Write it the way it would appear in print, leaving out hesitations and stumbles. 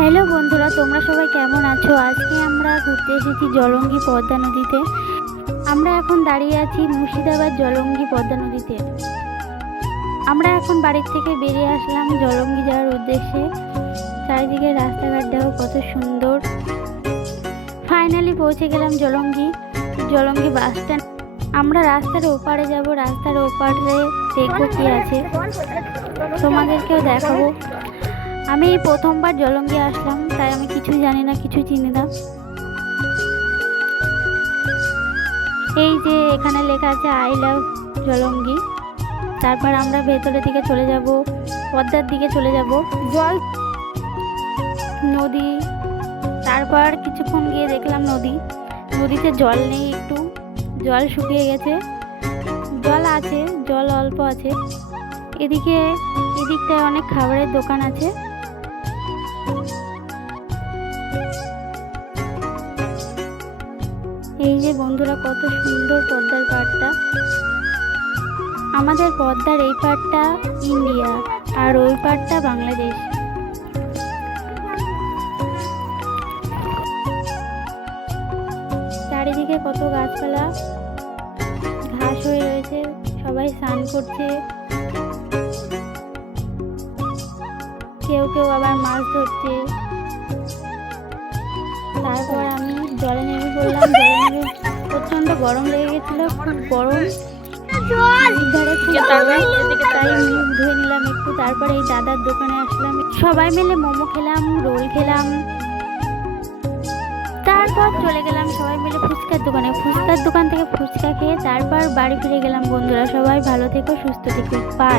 Hello বন্ধুরা, তোমরা সবাই কেমন আছো? আজকে আমরা ঘুরতে এসেছি জলঙ্গি পদ্মা নদীতে। আমরা এখন দাঁড়িয়ে আছি মুর্শিদাবাদ জলঙ্গি পদ্মা নদীতে। আমরা এখন বাড়ির থেকে বেরিয়ে আসলাম জলঙ্গি যাওয়ার উদ্দেশ্যে। চারিদিকে রাস্তাঘাট দেখো কত সুন্দর। ফাইনালি পৌঁছে গেলাম জলঙ্গি বাস স্ট্যান্ড। আমরা রাস্তার ওপারে যাব, রাস্তার ওপারে দেখবো কি আছে, তোমাদেরকেও দেখাবো। আমি এই প্রথমবার জলঙ্গি আসলাম, তাই আমি কিছু জানি না, কিছু চিনি না। এই যে এখানে লেখা আছে আই লাভ জলঙ্গি। তারপর আমরা ভেতরের দিকে চলে যাব, পদ্মার দিকে চলে যাব, নদী। তারপর কিছুক্ষণ গিয়ে দেখলাম নদীতে জল নেই, একটু জল শুকিয়ে গেছে। জল আছে, জল অল্প আছে। এদিকটায় অনেক খাবারের দোকান আছে। এই যে বন্ধুরা, কত সুন্দর পদ্মার পাড়টা। আমাদের পদ্মার এই পাড়টা ইন্ডিয়া আর ওই পাড়টা বাংলাদেশ। চারিদিকে কত গাছপালা, ঘাস হয়ে রয়েছে, সবাই স্নান করছে, কেউ কেউ আবার মাছ ধরছে। তারপর আমি জলে নেমে পড়লাম। প্রচন্ড গরম লেগে গেছিল, খুব গরম। তাই মুখ ধুয়ে নিলাম একটু। তারপরে এই দাদার দোকানে আসলাম, সবাই মিলে মোমো খেলাম, রোল খেলাম। তারপর চলে গেলাম সবাই মিলে ফুচকার দোকান থেকে ফুচকা খেয়ে তারপর বাড়ি ফিরে গেলাম। বন্ধুরা সবাই ভালো থেকো, সুস্থ থেকো, বাই।